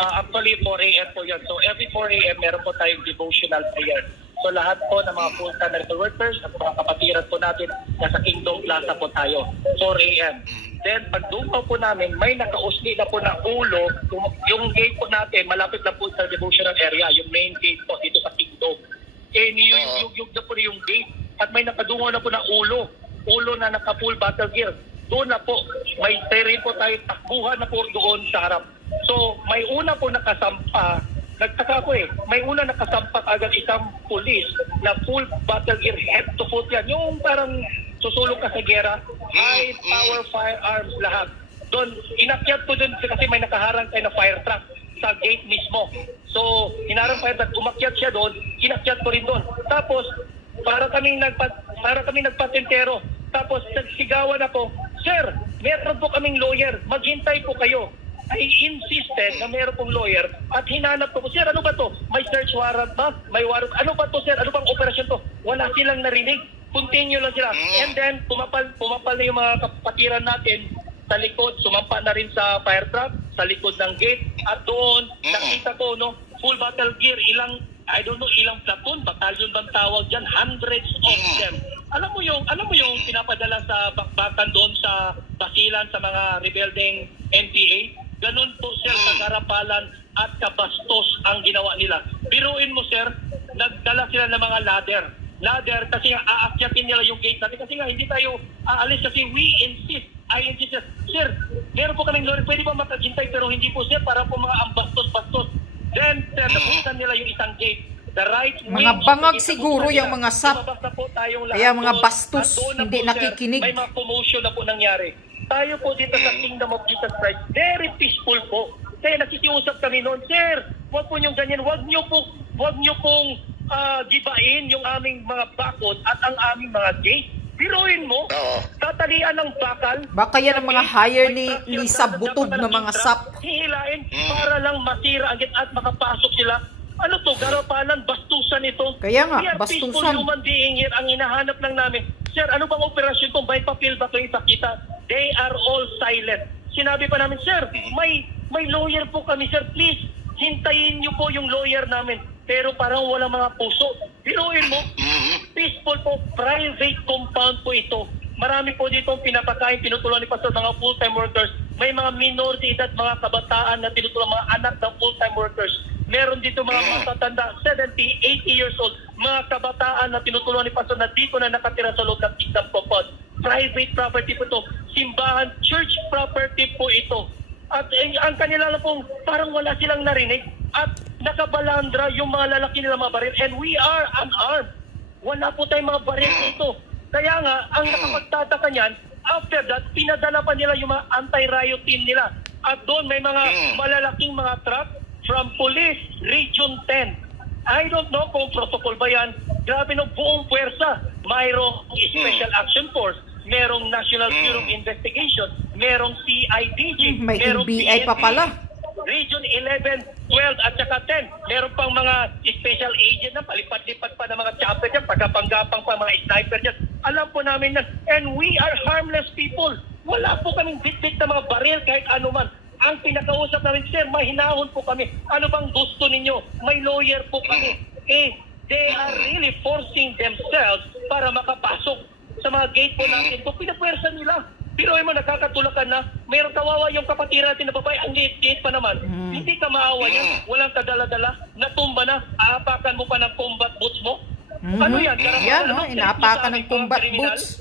Actually, 4 a.m. po yun. So, every 4 a.m. meron po tayong devotional prayer. So, lahat po ng mga full-time medical workers at mga kapatiran po natin, nasa Kingdom Plaza po tayo, 4 a.m. Then, pag dumaw po namin, may nakausli na po na ulo. Yung gate po natin, malapit na po sa devotional area, yung main gate po dito sa Kingdom. Yung na po yung gate. At may nakadungo na po na ulo na naka-full battle gear. Doon na po, may terrain po tayo, takbuhan na po doon sa harap. So, may una po nakasampa, nagtaka ko may una nakasampa agad isang pulis na full battle gear, head to foot yan. Yung parang susulong ka sa gera, high power firearms lahat. Doon, inakyat po doon kasi may nakaharang tayo na fire truck sa gate mismo. So, hinarang fire truck, umakyat siya doon, inakyat ko rin doon. Tapos, para kami nagpatentero. Tapos, nagsigawan ako, Sir, meron po kaming lawyer, maghintay po kayo. I insisted na meron pong lawyer at hinanap ko, Sir, ano ba to? May search warrant ba? May warrant? Ano ba to, Sir? Ano bang operasyon to? Wala silang narinig. Continue lang sila. And then, pumapal na yung mga kapatiran natin sa likod, sumampa na rin sa fire truck, sa likod ng gate. At doon, nakita ko, full battle gear, ilang platoon, batalyon bang tawag dyan, hundreds of them. Alam mo yung pinapadala sa bakbakan doon sa basilan sa mga rebelding NPA? Ganun po, sir, kagarapalan at kabastos ang ginawa nila. Biruin mo, sir, nagdala sila ng mga ladder kasi nga aakyatin nila yung gate natin kasi nga hindi tayo aalis kasi I insist, sir, meron po kaming lorry, pwede ba makaghintay pero hindi po, sir, para po mga ambastos-bastos. Then, sir, napuntan nila yung isang gate. The right wing, mga bangag siguro yung mga sap. Kaya mga bastos, hindi nakikinig. May mga commotion na po nangyari. Tayo po dito sa Kingdom of Jesus Christ, very peaceful po. Kaya nakikiusap kami noon, Sir, wag po niyong ganyan, wag niyo pong gibain yung aming mga bakod at ang aming mga gate. Biruin mo, tatalian ng bakal. Baka yan ang mga hire ni Lisa Butog na mga sap. Hihilain para lang masira ang gate at makapasok sila. Ano to, garapalan, bastusan ito. Kaya nga, bastusan. Peaceful human being here, ang hinahanap lang namin. Sir, ano bang operasyon to? May papel ba ito ipakita? They are all silent. Sinabi pa namin, Sir, may lawyer po kami, Sir. Please, hintayin niyo po yung lawyer namin. Pero parang walang mga puso. Biruin mo, peaceful po, private compound po ito. Marami po dito pinapakain, tinutulungan ni Pastor mga full-time workers. May mga minor de edad, mga kabataan na tinutulungan mga anak ng full-time workers. Meron dito mga matatanda, 70, 80 years old, mga kabataan na tinutulungan ni Pastor na dito na nakatira sa loob ng Kingdom Compound. Private property po ito. Simbahan, church property po ito. At ang kanila lang pong parang wala silang narinig. At nakabalandra yung mga lalaki nila mga baril. And we are unarmed. Wala po tayong mga baril dito. Kaya nga, ang nakapagtataka niyan, after that, pinadala pa nila yung mga anti-riot team nila. At doon may mga malalaking mga truck from Police Region 10. I don't know kung protocol ba yan. Grabe no, buong puwersa. Mayroong Special Action Force, merong National Bureau of Investigation, merong CIDG, may merong NBI pa pala. Region 11, 12 at saka 10. Meron pang mga special agent na palipad-lipad pa ng mga chopper dyan, pagkapang-gapang pa mga sniper dyan. Alam po namin na, and we are harmless people. Wala po kaming bit-bit na mga baril kahit ano man. Ang pinakausap namin, Sir, mahinahon po kami. Ano bang gusto ninyo? May lawyer po kami. They are really forcing themselves para makapasok sa mga gate po natin. Kung pinapwersa nila, pero mo nakakatulakan na, mayroong kawawa yung kapatira natin na babae, ang liit-liit pa naman. Hindi ka maawa yan, walang kadala-dala, natumba na, aapakan mo pa ng combat boots mo. Ano yan? Yan, no? Inaapakan ng combat boots.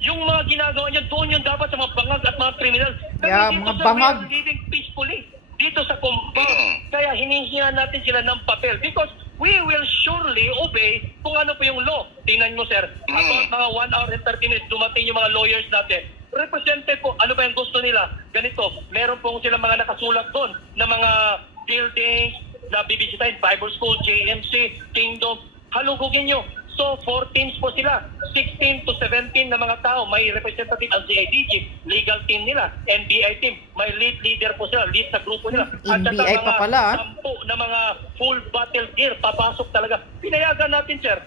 Yung mga ginagawa niya, doon yun dapat sa mga bangag at mga kriminal. Yeah, mga bangag. We are living peacefully dito sa compound. Kaya hinihingan natin sila ng papel because we will surely obey kung ano po yung law. Tingnan mo, sir, about mga 1 hour and 30 minutes, dumating yung mga lawyers natin. Represented po, ano ba yung gusto nila? Ganito, meron pong silang mga nakasulat doon na mga buildings na bibisitahin, Bible School, JMC, Kingdom, halugugin nyo. So, 4 teams po sila. 16 to 17 na mga tao. May representative ang CIDG, legal team nila, NBI team. May leader po sila, lead sa grupo nila. At NBI pa pala. 10 na mga full battle gear, papasok talaga. Pinayagan natin, sir.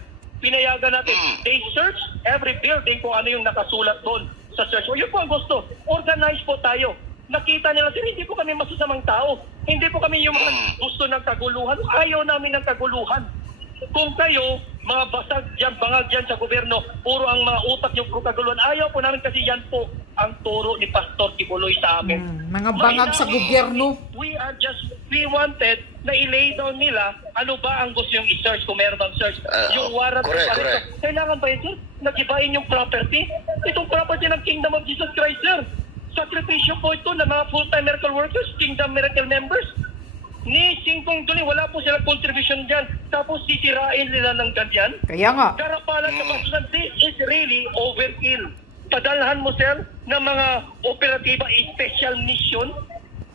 Pinayagan natin. They search every building kung ano yung nakasulat doon sa search. O yun po ang gusto. Organize po tayo. nakita nila, sir, hindi po kami masasamang tao. Hindi po kami yung mga gusto ng kaguluhan. Ayaw namin ng kaguluhan. Kung kayo, mga basag dyan, bangag dyan sa gobyerno, puro ang mga utak yung kaguluhan, ayaw po namin kasi yan po ang turo ni Pastor Kibuloy sa amin. Mga bangag sa gobyerno. We wanted na i-lay down nila ano ba ang gusto yung i-search kung meron bang search. Yung warrant correct. Kailangan ba ito? Nagibain yung property? Itong property ng Kingdom of Jesus Christ, sir. Sakripisyo po ito ng mga full-time miracle workers, Kingdom Miracle members. Ni Singkong Duli, wala po silang contribution dyan. Tapos sisirain nila ng ganyan. Kaya nga. Karapalan ka pa. This is really overkill. Padalhan mo, sir, ng mga operatiba special mission.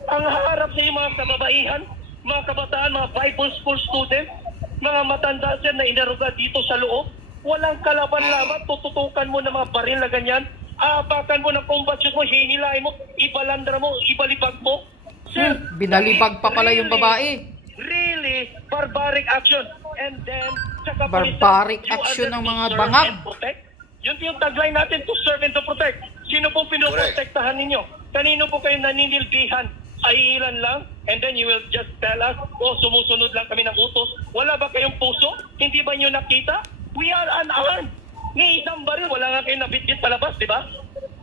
Ang haharap sa mga kababaihan, mga kabataan, mga Bible school students, mga matanda, sir, na inaruga dito sa loob. Walang kalaban-laban. Tututukan mo ng mga baril na ganyan. Aapakan mo ng combat shoes mo, hihilahin mo, ibalandra mo, ibalibag mo. Sir, binalibag pa pala yung babae. Really, barbaric action. And then, barbaric action ng mga bangag. Yun yung tagline natin, to serve and to protect. Sino pong pinoprotektahan ninyo? Kanino po kayo naninilbihan? Ay ilan lang? And then you will just tell us, sumusunod lang kami ng utos. Wala ba kayong puso? Hindi ba nyo nakita? We are unarmed. Ni isang baril, wala nga kayo nabitbit palabas, di ba?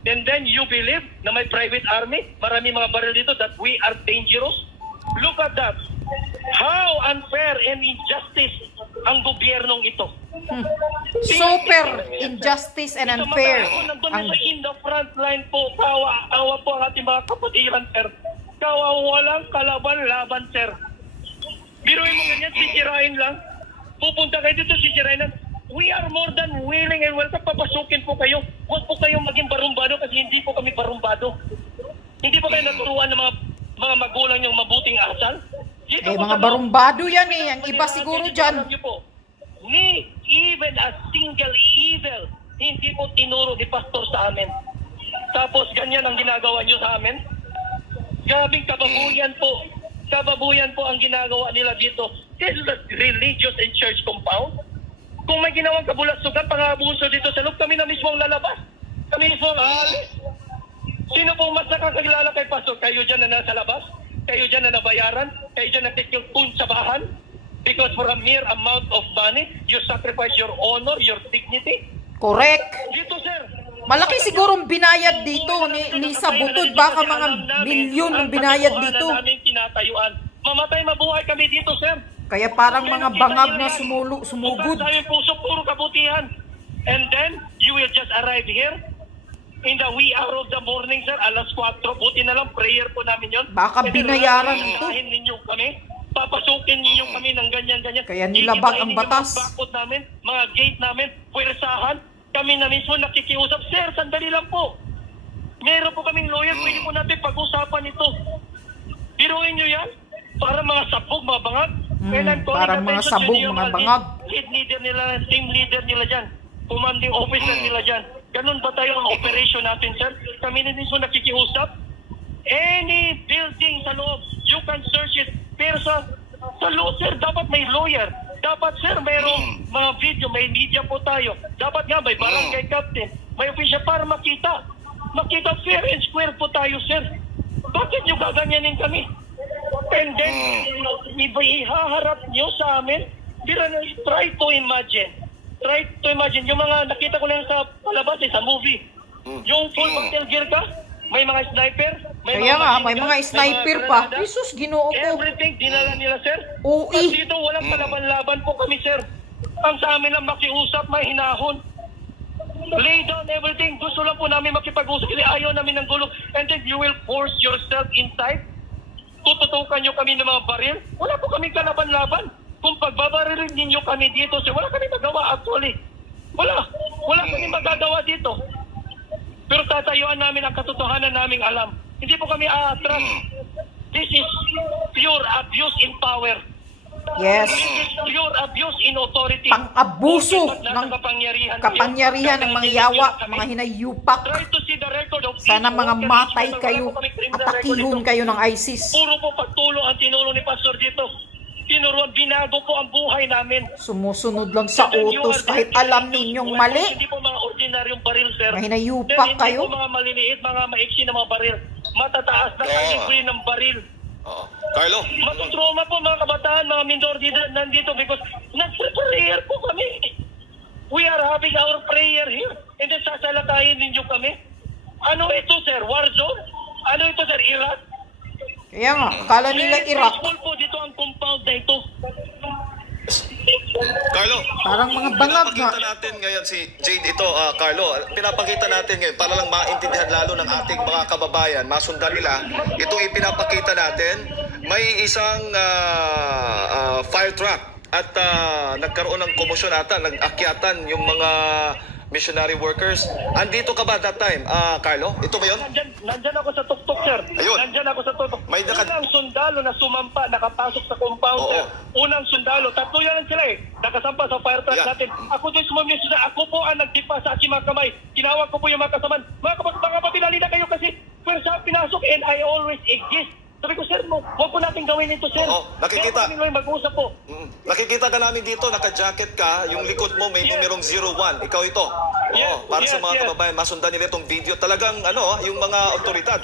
And then you believe na may private army, marami mga baril dito, that we are dangerous. Look at that. How unfair and injustice ang gobyernong ito. Super injustice and unfair. Nandun in the front line po, kawa po ang ating mga kapatiran, sir. Walang kalaban-laban, sir. Biruin mo ganyan, sisirain lang. Pupunta kayo dito, sisirain lang. We are more than willing and welcome. Papasukin po kayo. Huwag po kayong maging barumbado kasi hindi po kami barumbado. Hindi po kayo naturuan ng mga magulang yung mabuting asal. Mga barumbado yan eh. Ang iba siguro dyan. Ni even a single evil, hindi po tinuro ni pastor sa amin. Tapos ganyan ang ginagawa nyo sa amin. Gabing kababuyan po. Kababuyan po ang ginagawa nila dito. This is a religious and church compound. Kung may ginawang kabulasugan, pang-abuso dito sa loob, kami na mismo ang lalabas. Kami mismo ang aalis. Sino pong mas nakakilala kay pastor? Kayo dyan na nasa labas? Kayo dyan na nabayaran? Kayo dyan na tikilpun sa bahan? Because for a mere amount of money, you sacrifice your honor, your dignity? Correct. Dito, sir. Malaki sigurong binayad dito ni sa butod. Baka mga milyon ang binayad dito. Mamatay mabuhay kami dito, sir. Kaya parang mga bangag na sumugod. Sa aming puso, puro kabutihan. And then, you will just arrive here in the wee hour of the morning, sir. Alas 4. Buti na lang, prayer po namin yun. Baka binayaran ito. Ninyo kami. Papasukin ninyo kami ng ganyan-ganyan. Kaya nilabag ang batas. Mga bakod namin, mga gate namin, puwersahan. Kami na mismo nakikiusap. Sir, sandali lang po. Meron po kaming lawyer. Pwede po natin pag-usapan ito. Biruin nyo yan. Para mga sabog, mga bangag. Para mga sabog, mga bangag. Lead leader nila, team leader nila dyan. Commanding officer nila dyan. Ganun ba tayo ang operation natin, sir? Kami na mismo nakikiusap. Any building sa loob, you can search it. Pero sa loob, sir, dapat may lawyer. Dapat, sir, mayroong mga video, may media po tayo. Dapat nga, may barangay captain, may official para makita. Makita fair and square po tayo, sir. Bakit nyo gaganyanin kami? And then, ihaharap nyo sa amin. Try to imagine. Try to imagine. Yung mga nakita ko lang sa palabas, sa movie. Yung full battle gear ka, may mga sniper. May mga sniper pa. Jesus, Ginoo ko. Everything, dinala nila, sir. Ui. At dito, walang kalaban-laban po kami, sir. Ang sa amin lang makiusap, may hinahon. Lay down everything. Gusto lang po namin makipag-usap. Kasi ayaw namin ng gulo. And then you will force yourself inside. Tututukan nyo kami ng mga baril. Wala po kaming kalaban-laban. Kung pagbabarilin ninyo kami dito, sir, wala kami magawa actually. Wala kami magagawa dito. Pero tatayuan namin ang katotohanan naming alam. Hindi po kami aatras. This is pure abuse in power. Yes. This is pure abuse in authority. Pang-abuso ng kapangyarihan ng mga yawa, mga hinayupak. Try to see the record of Sana mga matay kayo, atakihon kayo ng ISIS. Puro po pagtulong ang tinulong ni Pastor dito. Tinuruan, binago po ang buhay namin. Sumusunod lang sa utos kahit alam ninyong mali. Hindi po mga ordinaryong baril, sir. Mga hinayupak kayo. Hindi po mga maliliit, mga maiksi na mga baril. matataas na kalibre ng baril. Carlo? Matutroma po mga kabataan, mga minor dito, nandito because nag-prayer po kami. We are having our prayer here. And then sasalakayin ninyo kami. Ano ito, sir? War zone? Ano ito, sir? Iraq? Kaya nga, akala nila Iraq. Peaceful po dito ang compound na ito. Carlo, Parang mga bangag nga. pinapakita natin ngayon si Jade ito, Carlo, pinapakita natin ngayon para lang maintindihan lalo ng ating mga kababayan, masundan nila, itong ipinapakita natin, may isang fire truck at nagkaroon ng komosyon ata, nag-akyatan yung mga missionary workers. Andito ka ba that time, Carlo? Ito ba yun? Nandyan ako sa tuktok, sir. Ayun. Nandyan ako sa tuktok. May Unang sundalo na sumampa, nakapasok sa compound, sir. Unang sundalo. Tatlo yan sila eh. Nakasampa sa fire truck natin. Ako din sumamili sila. Ako po ang nagtipa sa aking mga kamay. Tinawag ko po yung mga kasaman. Mga kapatid, halina kayo kasi pwersa pinasok and I always exist. Sabi ko, sir, huwag po natin gawin ito, sir. Nakikita. Kaya mag-usap po. Nakikita ka namin dito, naka-jacket ka, yung likod mo may numerong 01. Ikaw ito. Para sa mga kababayan, masundan nila itong video. Talagang, yung mga otoridad,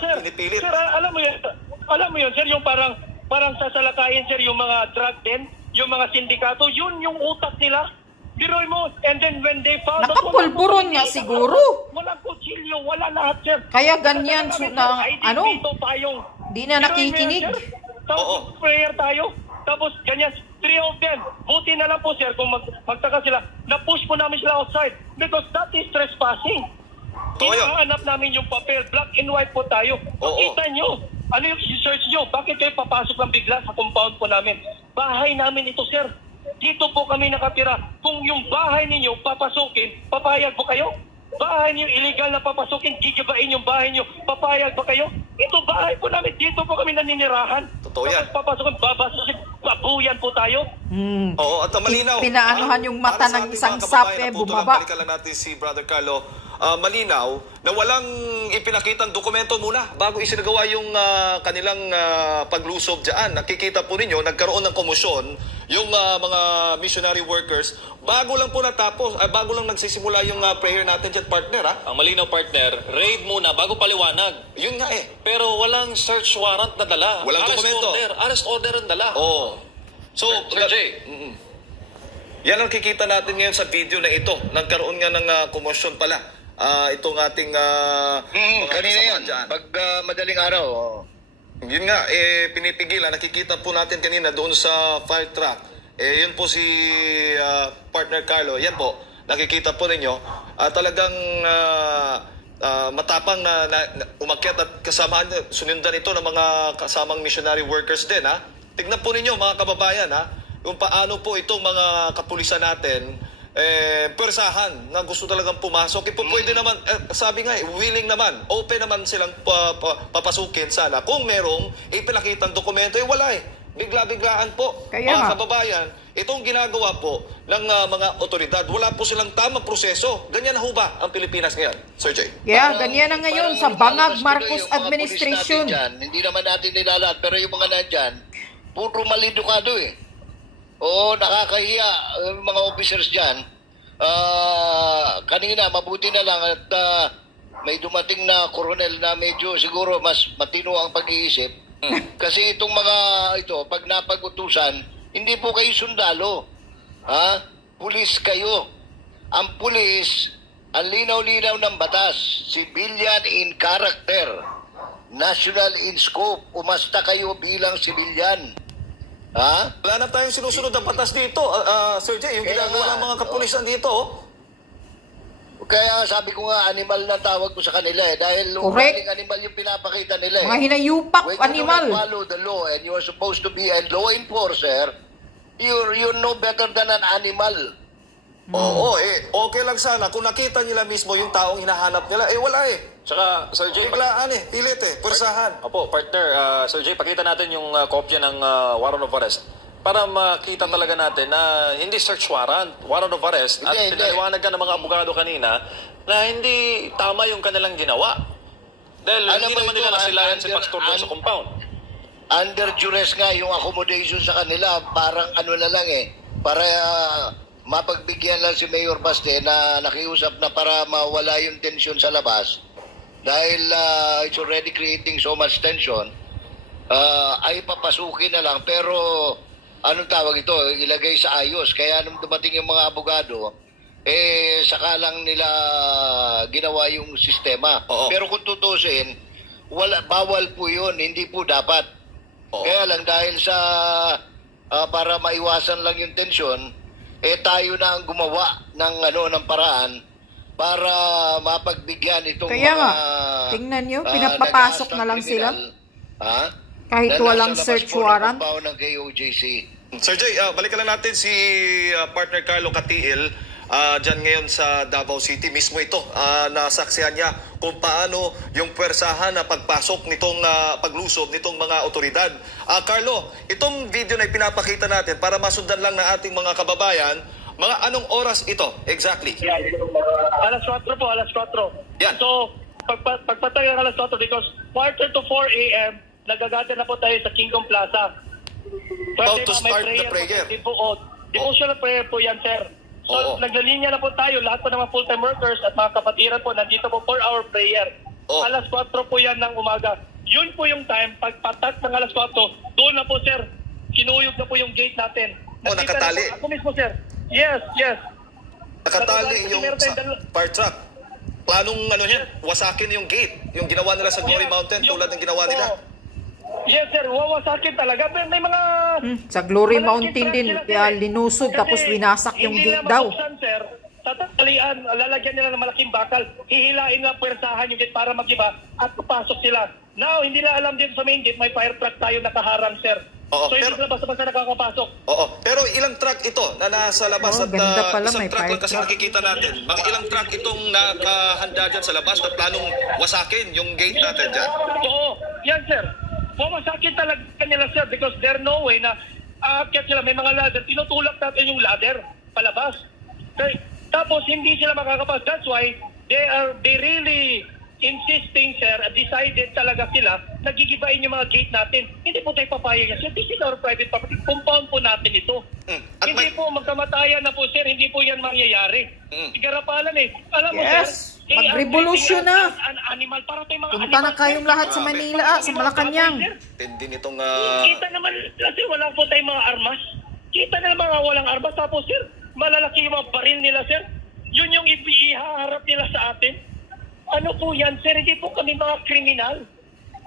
pinipilit. Sir, alam mo yun, sir, yung parang sasalakayin, sir, yung mga drug den, yung mga sindikato, yun yung utak nila. Biroy mo, and then when they found out, Nakapulburon nga siguro. Walang kutsilyo, wala lahat, sir. Kaya ganyan, di na nakikinig. Tapos prayer tayo, tapos ganyan, 3 of them. Buti na lang po, sir, kung magtaka sila, na-push po namin sila outside because that is trespassing. Hinahanap namin yung papel, black and white po tayo. Pakita nyo, ano yung search nyo? Bakit kayo papasok lang bigla sa compound po namin? Bahay namin ito, sir. Dito po kami nakatira. Kung yung bahay ninyo papasukin, papayag po kayo? Bahay niyo illegal na papasukin, gigibain yung bahay niyo, papayag ba kayo? Ito bahay po namin, dito po kami naninirahan. Totoo yan. Papasukin, babasukin, babuyan po tayo. Oo, at malinaw. Pinaanuhan yung mata ng isang sape, bumaba. Balikan lang natin si Brother Carlo. Malinaw na walang ipinakitang dokumento muna bago isinagawa yung kanilang paglusob dyan. Nakikita po ninyo, nagkaroon ng komosyon yung mga missionary workers bago lang po natapos, bago lang nagsisimula yung prayer natin dyan, partner. Ang malinaw, partner, raid muna bago paliwanag. Yun nga eh. Pero walang search warrant na dala. Walang dokumento. Arrest order ang dala. So, Sir Jay. Yan ang kikita natin ngayon sa video na ito. Nagkaroon nga ng komosyon pala. Itong ating kanina yan, pag madaling araw. Yun nga, pinipigilan. Nakikita po natin kanina doon sa fire truck. Yun po si partner Carlo. Yan po, nakikita po ninyo. Talagang matapang na umakyat at kasamaan, sunundan ito ng mga kasamang missionary workers din. Tignan po ninyo mga kababayan, kung paano po itong mga kapulisan natin persahan na gusto talagang pumasok. Pwede naman, sabi nga willing naman, open naman silang papasukin sana. Kung merong ipinakitang dokumento, wala bigla-biglaan po. Mga kababayan, itong ginagawa po ng mga otoridad, wala po silang tamang proseso. Ganyan na ho ba ang Pilipinas ngayon, Sir Jay? Ganyan na ngayon sa Bangag Marcos administration. Hindi naman natin nilalat, pero yung mga nandyan, puro malidukado Oo, nakakahiya mga officers dyan. Kanina, mabuti na lang at may dumating na koronel na medyo siguro mas matino ang pag-iisip. Kasi itong mga ito, pag napag-utusan, hindi po kayo sundalo. Pulis kayo. Ang pulis, ang linaw-linaw ng batas, civilian in character, national in scope, umasta kayo bilang civilian. Wala na tayong sinusunod ng batas dito, Sir Jay, yung ginagawa ng mga kapulisan dito. Kaya sabi ko nga, animal na tawag ko sa kanila dahil umaling animal yung pinapakita nila Mga hinayupak animal. When you follow the law and you are supposed to be a law enforcer, you're no better than an animal. Oo, okay lang sana kung nakita nila mismo yung taong hinahanap nila, wala Saka, Sir Jay, biglaan pilit pwersahan. Opo, partner, Sir Jay, pakita natin yung kopya ng warrant of arrest para makita talaga natin na hindi search warrant of arrest. At pinaliwanag ka ng mga abogado kanina na hindi tama yung kanilang ginawa. Dahil hindi naman nila nasilayan si Pastor doon sa compound. Under duress nga yung accommodation sa kanila, parang ano na lang para mapagbigyan lang si Mayor Baste na nakiusap na para mawala yung tensyon sa labas. dahil it's already creating so much tension, ay papasukin na lang. Pero anong tawag ito? Ilagay sa ayos. Kaya nung dumating yung mga abogado, saka lang nila ginawa yung sistema. Oo. Pero kung tutusin, bawal po yun. Hindi po dapat. Oo. Kaya lang dahil sa para maiwasan lang yung tensyon, tayo na ang gumawa ng paraan para mapagbigyan itong Kaya nga, mga tingnan nyo, pinapapasok na lang sila. Kahit walang search warrant. Ng KOJC. Sir Jay, balikan lang natin si partner Carlo Katiil dyan ngayon sa Davao City. Mismo ito, nasaksihan niya kung paano yung pwersahan na pagpasok nitong paglusob nitong mga otoridad. Carlo, itong video na ipinapakita natin para masundan lang na ating mga kababayan, mga anong oras ito exactly? Alas 4 po, alas 4. Yan. So, pagpatay ang alas 4 because 3:45 a.m. nagagather na po tayo sa Kingdom Plaza. About to start the prayer. Devotional prayer po yan, sir. So, naglalinya na po tayo, lahat po ng mga full-time workers at mga kapatiran po, nandito po for our prayer. Alas 4 po yan ng umaga. Yun po yung time, pagpatak ng alas 4, doon na po, sir, kinuyog na po yung gate natin. Nakatali. Ako mismo, sir. Yes. Nakatali yung fire truck. Planong wasakin yung gate. Yung ginawa nila sa Glory Mountain tulad ng ginawa nila. Yes, sir. Wawasakin talaga. Pero may mga... Sa Glory Mountain din, linusog tapos winasak yung gate daw. Mabuksan, sir. Tatalian, lalagyan nila ng malaking bakal. Hihilain nga puwersahan yung gate para mag-iba at papasok sila. Now, hindi na alam dito sa main gate, may fire truck tayo nakaharang, sir. Oo, so, hindi na basta-basta nakakapasok. Oo, pero ilang truck ito na nasa labas at pala, isang may truck lang kasi truck. nakikita natin. Mga ilang truck itong nakahanda dyan sa labas na planong wasakin yung gate natin dyan. Oo, yan, sir. Pumasakit talaga nila, sir, because there's no way na aakyat sila. May mga ladder. Tinutulak natin yung ladder palabas. Okay? Tapos, hindi sila makakapas. That's why they really insisting, sir, decided talaga sila, nagigibain yung mga gate natin. Hindi po tayo papayag yan, sir. This is our private property. Compound po natin ito. Hindi po magkamatayan na po, sir. Hindi po yan mangyayari. Igarapalan Alam mo, Yes. sir, Mag-revolusyon na. Animal, para tayo mga Punta na kayong lahat sa Manila, sa Malacanang. Tindi nitong... Kita naman, kasi wala po tayong mga armas. Kita na mga walang armas. Tapos, sir, malalaki yung mga baril nila, sir. Yun yung ihaharap nila sa atin. Ano po yan, sir? Hindi po kami mga kriminal.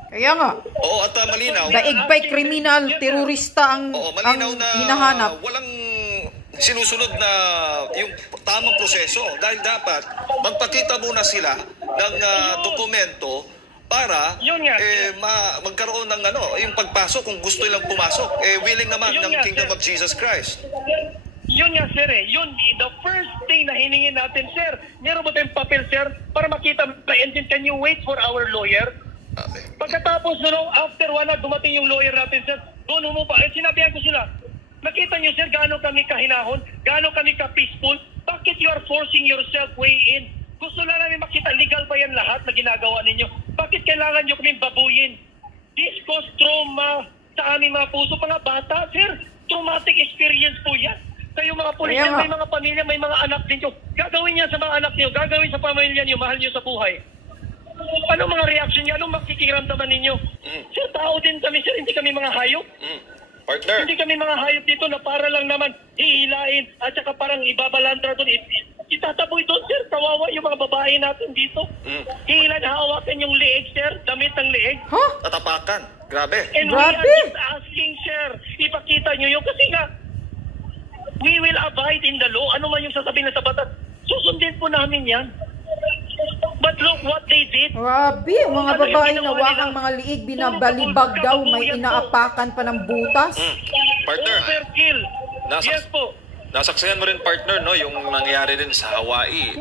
Kaya nga. Oo, at malinaw. Daigpay kriminal, terorista ang hinahanap. Walang sinusunod na yung tamang proseso dahil dapat magpakita muna sila ng dokumento para magkaroon ng yung pagpasok kung gusto nilang pumasok. Willing naman ng Kingdom of Jesus Christ. Yun nga, sir, Yun, the first thing na hiningin natin, sir, meron ba tayong papel, sir, para makita the engine? Can you wait for our lawyer? Amen. Pagkatapos, after 1 hour, dumating yung lawyer natin, sir, doon pa. Sinabihan ko sila, nakita nyo, sir, gaano kami kahinahon, gaano kami ka-peaceful, bakit you are forcing yourself way in? Gusto lang namin makita, legal ba yan lahat na ginagawa ninyo? Bakit kailangan nyo kaming babuyin? This cause trauma sa aming mga puso, mga bata, sir. Traumatic experience po yan. Kayo mga pulisya, may mga pamilya, may mga anak ninyo. Gagawin niya sa mga anak niyo, gagawin sa pamilya niyo, mahal niyo sa buhay. Ano mga reaction niyo? Anong makikiramdaman ninyo? Sir, tao din kami, sir. Hindi kami mga hayop. Partner. Hindi kami mga hayop dito na para lang naman hihilain at saka parang ibabalandra doon. Itataboy doon, sir. Kawawa yung mga babae natin dito. Hihilan, hawakan yung leeg, sir. Damit ng leeg. Tatapakan. Grabe. And we are just asking, sir, ipakita nyo yun. Kasi nga, we will abide in the law. Ano man yung sasabihin na sa batas, susundin po namin yan. But look what they did. Grabe, mga babae na wakang mga liig, binabalibag daw, may inaapakan pa ng butas. Partner, Overkill. Yes po. nasaksihan mo rin, partner, no, yung nangyari din sa Hawaii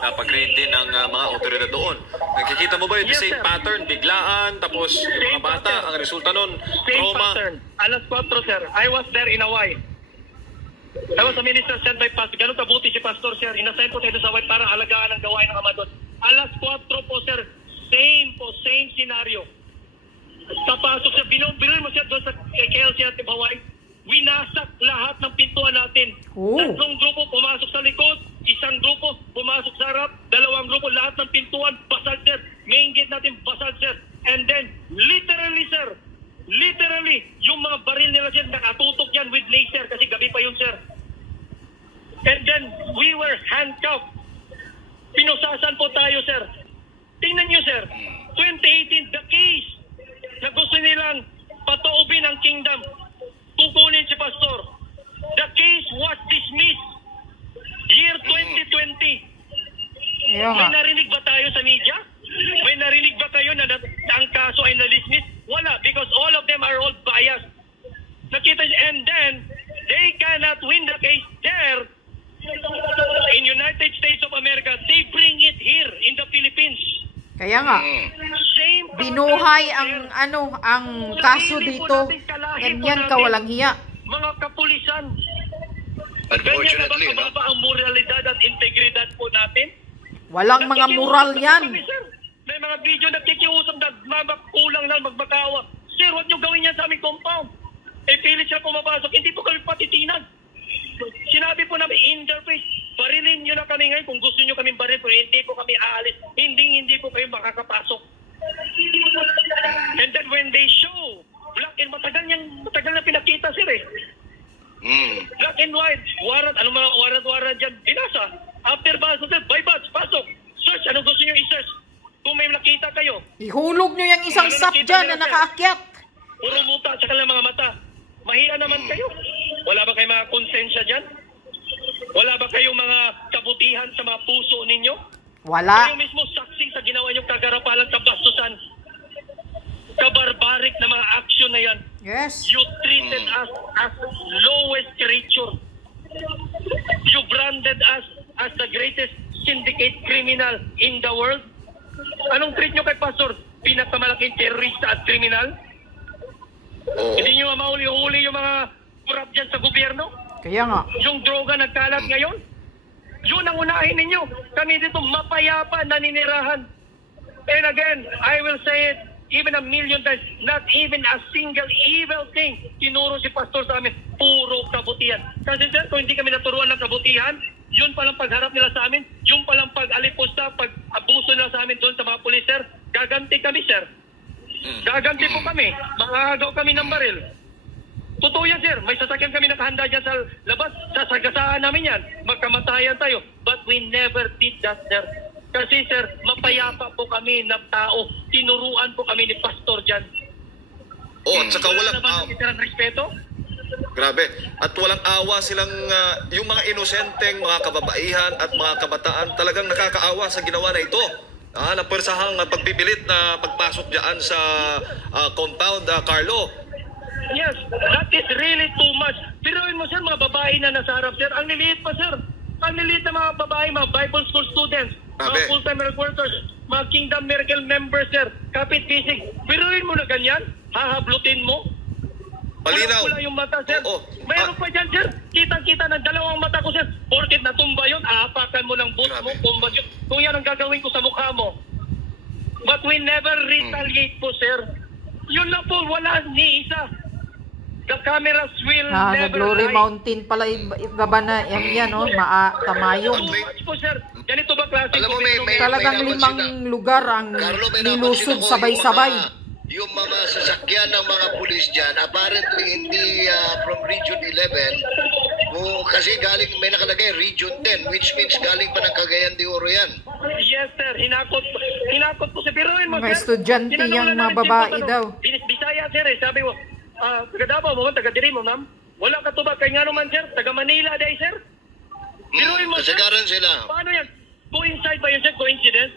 na pag-raid din ng mga otoridad doon. Nakikita mo ba yung same pattern, biglaan, tapos yung mga bata, ang resulta nun, trauma? Pattern. Alas 4, sir. I was there in Hawaii. I was a minister sent by Pastor. Ganun kabuti si Pastor, sir. Inassign po tayo sa Hawaii para alagaan ang gawain ng Ama doon. Alas 4 po, sir. Same scenario. Tapasok siya, binuhin mo siya doon sa KLC at Hawaii. Winasak lahat ng pintuan natin. Tatlong grupo pumasok sa likod, isang grupo pumasok sa harap, dalawang grupo, lahat ng pintuan basag, sir. main gate natin basag, sir. And then, literally, sir, yung mga baril nila, sir, nakatutok yan with laser kasi gabi pa yun, sir. And then, we were handcuffed. Pinusasan po tayo, sir. Tingnan nyo, sir. 2018, the case na gusto nilang pataubin ang kingdom, kukunin si Pastor. The case was dismissed. Year 2020. May narinig ba tayo sa media? May narinig ba kayo na ang kaso ay na-dismiss? Wala, because all of them are all biased. Nakita, and then, they cannot win the case there in United States of America. They bring it here in the Philippines. Kaya nga, binuhay ang kaso dito. Ganyan kawalang hiya. Mga kapulisan, unfortunately, ganyan na ba ang moralidad at integridad po natin? Walang mga moral yan. May mga video na kikiusap na kulang lang magbakawa. Sir, huwag nyo gawin yan sa aming compound. Pilit siya pumapasok. Hindi po kami patitinan. Sinabi po namin in their face, barilin nyo na kami ngayon kung gusto nyo kami baril, pero hindi po kami aalis. Hindi po kayo makakapasok. And then when they show, black and matagal na pinakita, sir eh. Black and white, warrant, ano mga warrant dyan, binasa. After basa, sir, by batch, pasok. Search, anong gusto nyo i-search? Kung may nakita kayo. Ihulog nyo yung isang sap dyan na nakaakyat. Puro muta sa kanilang mga mata. Mahiya naman kayo. Wala ba kayong mga konsensya dyan? Wala ba kayong mga kabutihan sa mga puso ninyo? Wala. Kayo mismo saksi sa ginawa niyong kagarapalan, kabastusan, kabarbarik na mga aksyon na yan. Yes. You treated us as lowest creature. You branded us as the greatest syndicate criminal in the world. Anong treat nyo kay Pastor? Pinakamalaking terrorista at kriminal? Hindi nyo mahuli-huli yung mga corrupt dyan sa gobyerno? Kaya nga. Yung droga nagkalat ngayon? Yun ang unahin ninyo. Kami dito mapayapa, naninirahan. And again, I will say it even a million times, not even a single evil thing tinuro si Pastor sa amin. Puro kabutihan. Kasi sir, kung hindi kami naturuan ng kabutihan, yun palang pagharap nila sa amin, yun palang pag-alipusta, pag-abuso nila sa amin doon sa mga pulis, sir. Gaganti kami, sir. Gaganti po kami. Makahagaw kami ng baril. Totoo yan, sir. May sasakyan kami nakahanda dyan sa labas. Sasagasaan namin yan. Magkamatayan tayo. But we never did that, sir. Kasi, sir, mapayapa po kami na tao. Tinuruan po kami ni Pastor dyan. At saka walang respeto? Grabe. At walang awa silang, yung mga inosenteng mga kababaihan at mga kabataan, talagang nakakaawa sa ginawa na ito. Napersahang pagpipilit na pagpasok dyan sa compound, Carlo. Yes, that is really too much. Piruin mo, sir, mga babae na nasa harap, sir. Ang liliit pa, sir. Ang liliit na mga babae, mga Bible school students, mga full-time workers, mga Kingdom Miracle members, sir. Kapit-bisig. Piruin mo na ganyan? Hahablutin mo? Malinaw. Wala yung mata, sir. Mayroon pa dyan, sir. Kitang-kita ng dalawang mata ko, sir. Porket natumba yun, aapakan mo ng boot mo. Kung yan ang gagawin ko sa mukha mo. But we never retaliate po, sir. Yun lang po, wala ni isa. The cameras will never sa Glory lie. Mountain pala ibaba na yan, no? Tamayong. Too much po, sir. Ganito ba klase? Alam mo, Talagang limang lugar ang nilusog sabay-sabay. Yung mga sasakyan ng mga pulis dyan, apparently hindi from Region 11, kasi galing, may nakalagay Region 10, which means galing pa ng Cagayan de Oro yan. Yes, sir. Hinakot po sa biruin mo, Mga sir. estudyante yung mga babae daw. Bisaya, sir, sabi mo, taga Davao mo, taga Diri mo, ma'am. Wala ka to ba? Kaya nga naman, sir, taga Manila day, sir. Biruin mo, sir. Kasagaran sila. Paano yan? Coincide ba yun, sir? Coincidence?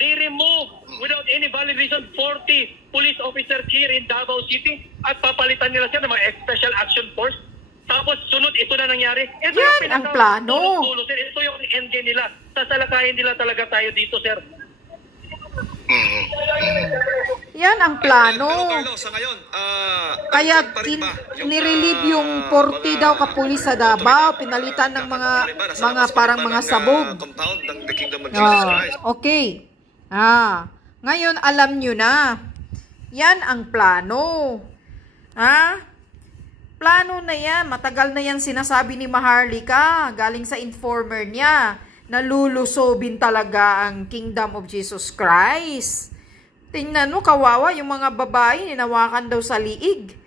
They remove, without any valid reason, 40 police officers here in Davao City at papalitan nila sir ng mga Special Action Force. Tapos sunod, ito na nangyari. Ito yan ang plano. Sir. Ito yung endgame nila. Sasalakayin nila talaga tayo dito, sir. Yan ang plano. Pero Carlo, sa ngayon, Kaya nirelieve yung 40 daw kapulis sa Davao, pinalitan ng mga parang mga sabog. Compound ng The Kingdom of Jesus Christ. Okay. Ngayon alam nyo na. Yan ang plano. Plano na yan. Matagal na yan sinasabi ni Maharlika. Galing sa informer niya. nalulusobin talaga ang Kingdom of Jesus Christ. Tingnan mo, kawawa yung mga babae, ninawakan daw sa liig.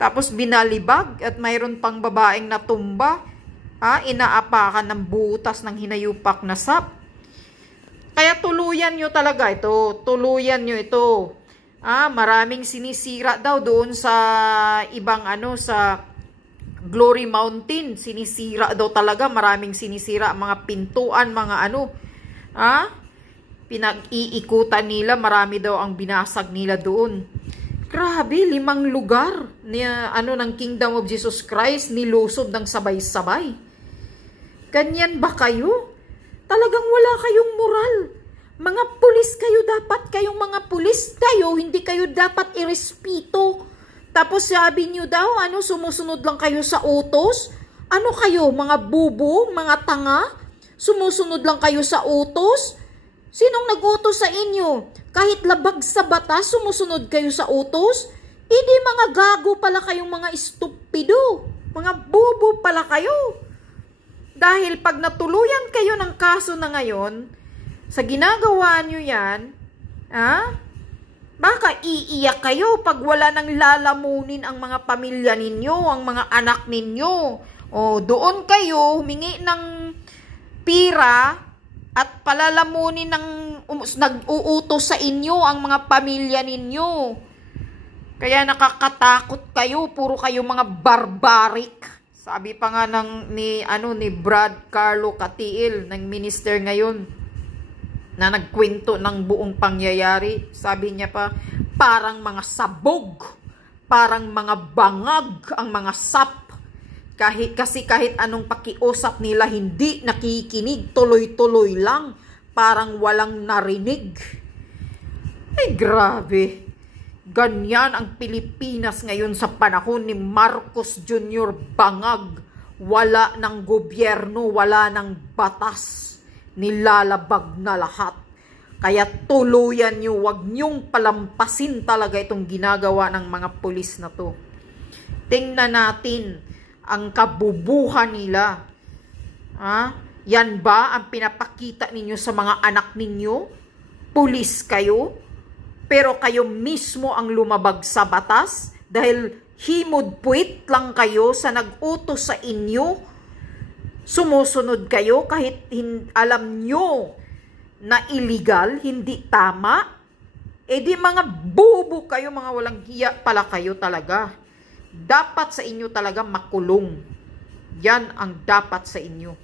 Tapos binalibag at mayroon pang babaeng natumba. Inaapakan ng butas ng hinayupak na sap. Kaya tuluyan nyo talaga ito. Tuluyan nyo ito. Maraming sinisira daw doon sa ibang sa Glory Mountain. Sinisira daw talaga. Maraming sinisira. Mga pintuan, mga pinag-iikutan nila. Marami daw ang binasag nila doon. Grabe, 5 lugar ng Kingdom of Jesus Christ nilusob ng sabay-sabay. Ganyan ba kayo? Talagang wala kayong moral. Mga pulis kayo, dapat kayong mga pulis kayo, hindi kayo dapat irespeto. Tapos sabi niyo daw, sumusunod lang kayo sa utos? Ano kayo, mga bubo, mga tanga? Sumusunod lang kayo sa utos? Sinong nag-utos sa inyo? Kahit labag sa batas, sumusunod kayo sa utos? Hindi mga gago pala kayong mga estupido. Mga bubo pala kayo. Dahil pag natuluyan kayo ng kaso na ngayon, sa ginagawa nyo yan, baka iiyak kayo pag wala nang lalamunin ang mga pamilya ninyo, ang mga anak ninyo. O doon kayo humingi ng pira at palalamunin ng nag-uutos sa inyo ang mga pamilya ninyo. Kaya nakakatakot kayo, puro kayo mga barbaric. Sabi pa nga ni Brad Carlo Catiil, ng minister ngayon, na nagkwento ng buong pangyayari. Sabi niya pa, parang mga sabog, parang mga bangag ang mga sap. Kasi kahit anong pakiusap nila, hindi nakikinig, tuloy-tuloy lang, parang walang narinig. Ay, grabe. Ganyan ang Pilipinas ngayon sa panahon ni Marcos Jr. Bangag. Wala ng gobyerno, wala ng batas. Nilalabag na lahat. Kaya tuluyan nyo, wag nyong palampasin talaga itong ginagawa ng mga pulis na to. Tingnan natin ang kabubuhan nila. Yan ba ang pinapakita ninyo sa mga anak ninyo? Pulis kayo? Pero kayo mismo ang lumabag sa batas dahil himod-puwit lang kayo sa nag-utos sa inyo. Sumusunod kayo kahit alam nyo na illegal, hindi tama. Di mga bubo kayo, mga walang hiya pala kayo talaga. Dapat sa inyo talaga makulong. Yan ang dapat sa inyo.